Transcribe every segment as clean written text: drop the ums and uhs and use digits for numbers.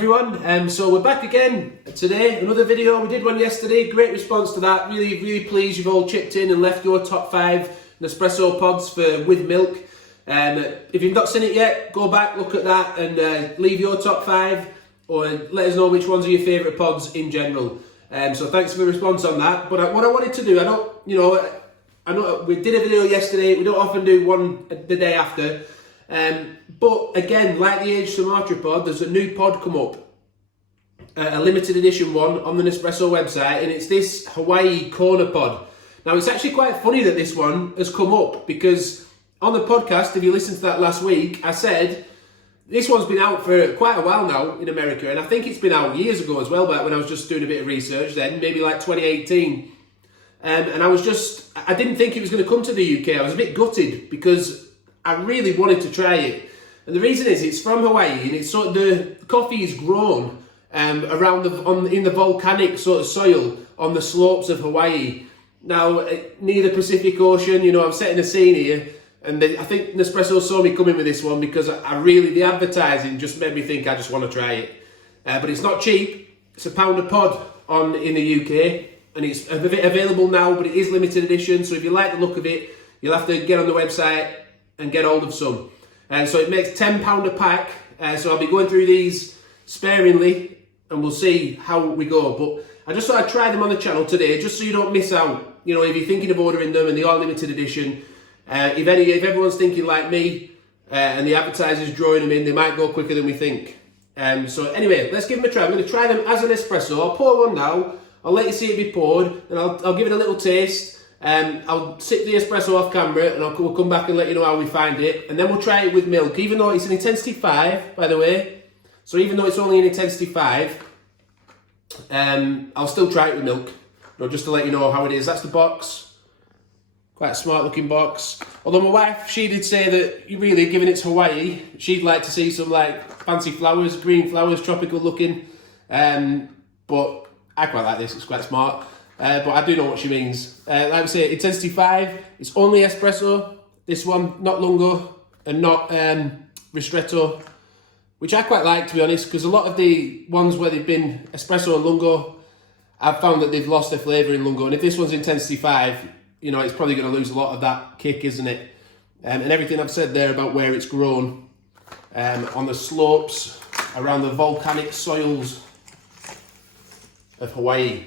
everyone. So we're back again today, another video. We did one yesterday, great response to that. Really pleased you've all chipped in and left your top 5 Nespresso pods for with milk. If you've not seen it yet, go back, look at that and leave your top 5 or let us know which ones are your favourite pods in general. So thanks for the response on that. But what I wanted to do, I know we did a video yesterday, we don't often do one the day after. But again, like the Aged Sumatra pod, there's a new pod come up, a limited edition one on the Nespresso website, and it's this Hawaii Kona pod. Now it's actually quite funny that this one has come up because on the podcast, if you listened to that last week, I said this one's been out for quite a while now in America, and I think it's been out years ago as well, back when I was just doing a bit of research then, maybe like 2018. And I didn't think it was going to come to the UK. I was a bit gutted because I really wanted to try it. And the reason is it's from Hawaii and it's sort of the coffee is grown around in the volcanic sort of soil on the slopes of Hawaii. Now, near the Pacific Ocean, I'm setting a scene here, and I think Nespresso saw me coming with this one because the advertising just made me think I just want to try it. But it's not cheap. It's £1 a pod in the UK, and it's available now, but it is limited edition. So if you like the look of it, you'll have to get on the website and get hold of some. So it makes £10 a pack. So I'll be going through these sparingly and we'll see how we go. But I just thought I'd try them on the channel today just so you don't miss out. If you're thinking of ordering them and they are limited edition, if everyone's thinking like me and the advertiser's drawing them in, they might go quicker than we think. So anyway, let's give them a try. I'm going to try them as an espresso. I'll pour one now. I'll let you see it be poured and I'll give it a little taste. I'll sip the espresso off camera and we'll come back and let you know how we find it, and then we'll try it with milk, even though it's an intensity 5, by the way. So even though it's only an intensity 5, I'll still try it with milk, just to let you know how it is. That's the box, quite a smart looking box. Although my wife, she did say that really, given it's Hawaii, she'd like to see some like fancy flowers, green flowers, tropical looking, but I quite like this, it's quite smart. But I do know what she means. Like I say, intensity 5, it's only espresso. This one, not lungo and not ristretto, which I quite like, to be honest, because a lot of the ones where they've been espresso and lungo, I've found that they've lost their flavour in lungo. And if this one's intensity 5, it's probably going to lose a lot of that kick, isn't it? And everything I've said there about where it's grown, on the slopes, around the volcanic soils of Hawaii.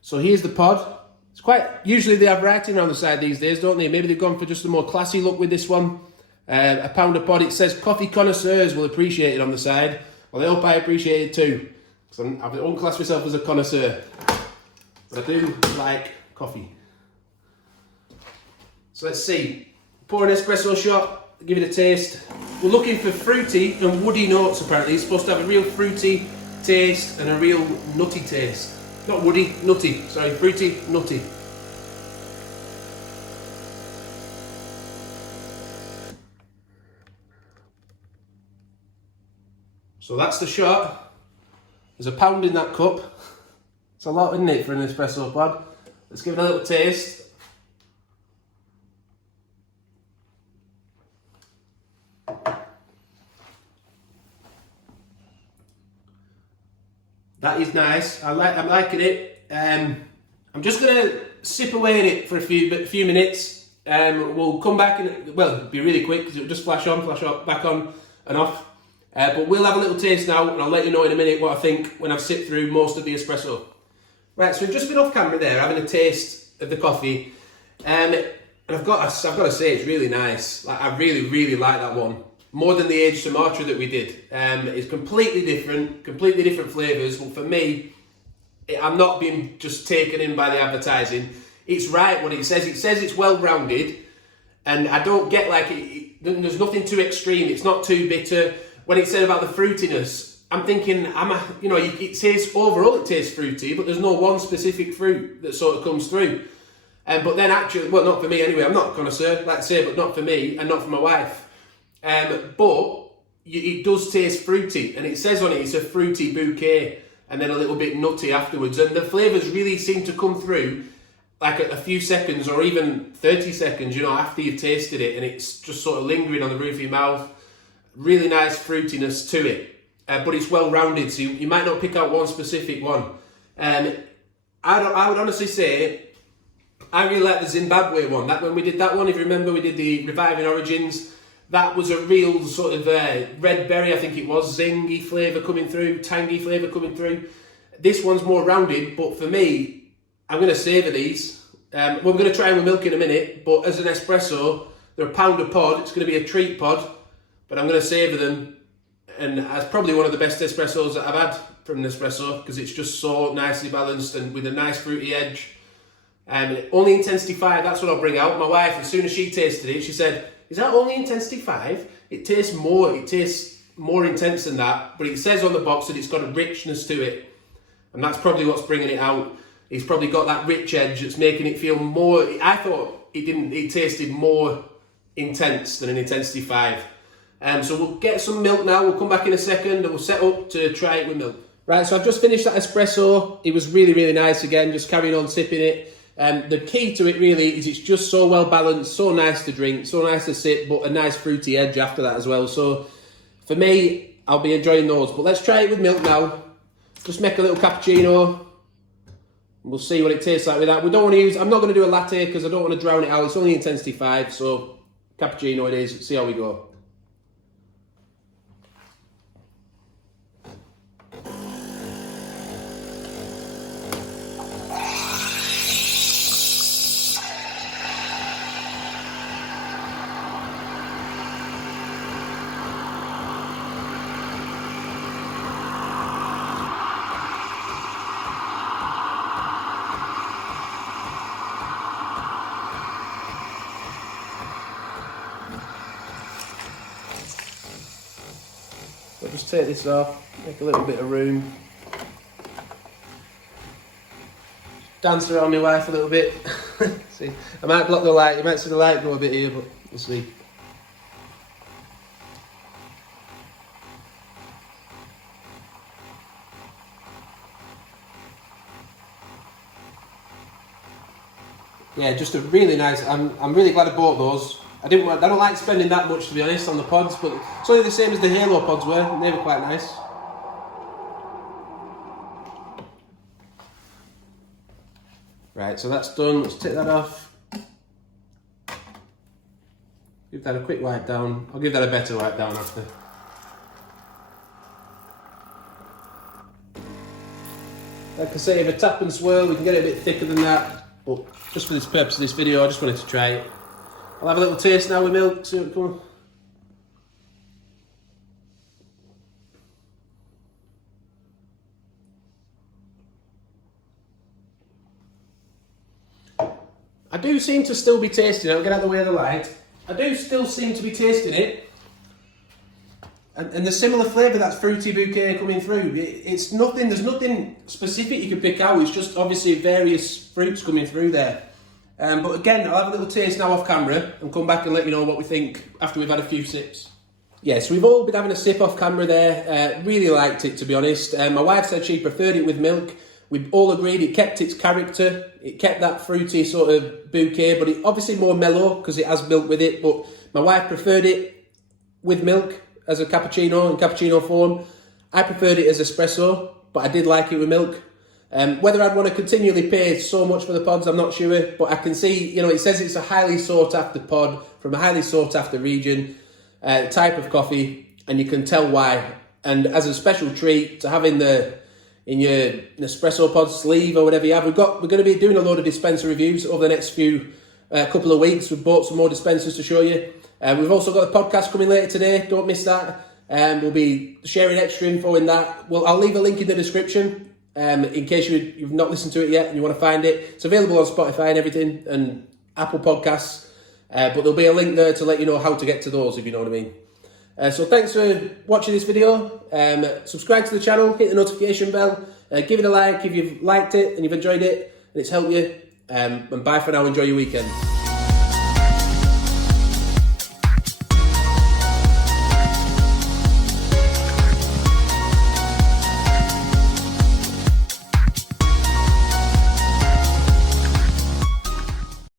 So here's the pod. It's usually they have writing around the side these days, don't they? Maybe they've gone for just a more classy look with this one. £1 a pod. It says coffee connoisseurs will appreciate it on the side. Well, I hope I appreciate it too. Because I won't class myself as a connoisseur. But I do like coffee. So let's see. Pour an espresso shot, give it a taste. We're looking for fruity and woody notes apparently. It's supposed to have a real fruity taste and a real nutty taste. Not woody, nutty. Sorry, fruity, nutty. So that's the shot. There's £1 in that cup. It's a lot, isn't it, for an espresso pod? Let's give it a little taste. That is nice. I'm liking it. I'm just gonna sip away at it for a few minutes. We'll come back and it'll be really quick because it'll just flash on, back on and off. But we'll have a little taste now, and I'll let you know in a minute what I think when I've sipped through most of the espresso. Right, so we've just been off camera there, having a taste of the coffee, and I've got to say it's really nice. Like I really like that one. More than the Aged Sumatra that we did. It's completely different flavours. But for me, I'm not being just taken in by the advertising. It's right what it says. It says it's well-rounded, and I don't get there's nothing too extreme. It's not too bitter. When it said about the fruitiness, I'm thinking, it says overall it tastes fruity, but there's no one specific fruit that sort of comes through. But then actually, well, not for me anyway. I'm not a connoisseur, like I say, but not for me and not for my wife. But it does taste fruity, and it says on it it's a fruity bouquet and then a little bit nutty afterwards, and the flavours really seem to come through like a few seconds or even 30 seconds after you've tasted it, and it's just sort of lingering on the roof of your mouth. Really nice fruitiness to it. but it's well rounded, so you might not pick out one specific one. I would honestly say I really like the Zimbabwe one. That when we did that one, if you remember, we did the Reviving Origins. That was a real sort of red berry, I think it was, zingy flavour coming through, tangy flavour coming through. This one's more rounded, but for me, I'm going to savour these. We're going to try them with milk in a minute, but as an espresso, they're £1 a pod. It's going to be a treat pod, but I'm going to savour them. And that's probably one of the best espressos that I've had from Nespresso, because it's just so nicely balanced and with a nice fruity edge. Only intensity 5, that's what I'll bring out. My wife, as soon as she tasted it, she said, "Is that only intensity 5? It tastes more intense than that, but it says on the box that it's got a richness to it." And that's probably what's bringing it out. It's probably got that rich edge that's making it feel more, I thought it tasted more intense than an intensity 5. So we'll get some milk now, we'll come back in a second and we'll set up to try it with milk. Right, so I've just finished that espresso. It was really, really nice again, just carrying on sipping it. The key to it really is it's just so well balanced, so nice to drink, so nice to sip, but a nice fruity edge after that as well. So for me, I'll be enjoying those. But let's try it with milk now. Just make a little cappuccino. We'll see what it tastes like with that. We don't want to use, I'm not going to do a latte because I don't want to drown it out. It's only intensity 5, so cappuccino it is. See how we go. I'll just take this off, make a little bit of room. Dance around my wife a little bit. See, I might block the light, you might see the light go a bit here, but we'll see. Yeah, just a really nice, I'm really glad I bought those. I don't like spending that much, to be honest, on the pods, but it's only the same as the Halo pods were, and they were quite nice. Right, so that's done, let's take that off. Give that a quick wipe down. I'll give that a better wipe down after. Like I say, if a tap and swirl, we can get it a bit thicker than that, but just for this purpose of this video, I just wanted to try it. I'll have a little taste now with milk, see what it comes. I do seem to still be tasting it, I'll get out of the way of the light. I do still seem to be tasting it. And the similar flavour, that fruity bouquet coming through. It's nothing, there's nothing specific you can pick out, it's just obviously various fruits coming through there. But again, I'll have a little taste now off camera and come back and let you know what we think after we've had a few sips. Yeah, so we've all been having a sip off camera there. Really liked it, to be honest. My wife said she preferred it with milk. We all agreed it kept its character. It kept that fruity sort of bouquet, but it obviously more mellow because it has milk with it. But my wife preferred it with milk as a cappuccino in cappuccino form. I preferred it as espresso, but I did like it with milk. Whether I'd want to continually pay so much for the pods, I'm not sure, but I can see, you know, it says it's a highly sought after pod from a highly sought after region, type of coffee, and you can tell why. And as a special treat to have in your Nespresso pod sleeve or whatever you have, we're going to be doing a load of dispenser reviews over the next couple of weeks. We've bought some more dispensers to show you. We've also got a podcast coming later today, don't miss that. We'll be sharing extra info in that. I'll leave a link in the description. In case you've not listened to it yet and you want to find it. It's available on Spotify and everything and Apple Podcasts, but there'll be a link there to let you know how to get to those, if you know what I mean. So thanks for watching this video. Subscribe to the channel, hit the notification bell, give it a like if you've liked it and you've enjoyed it and it's helped you, and bye for now, enjoy your weekend.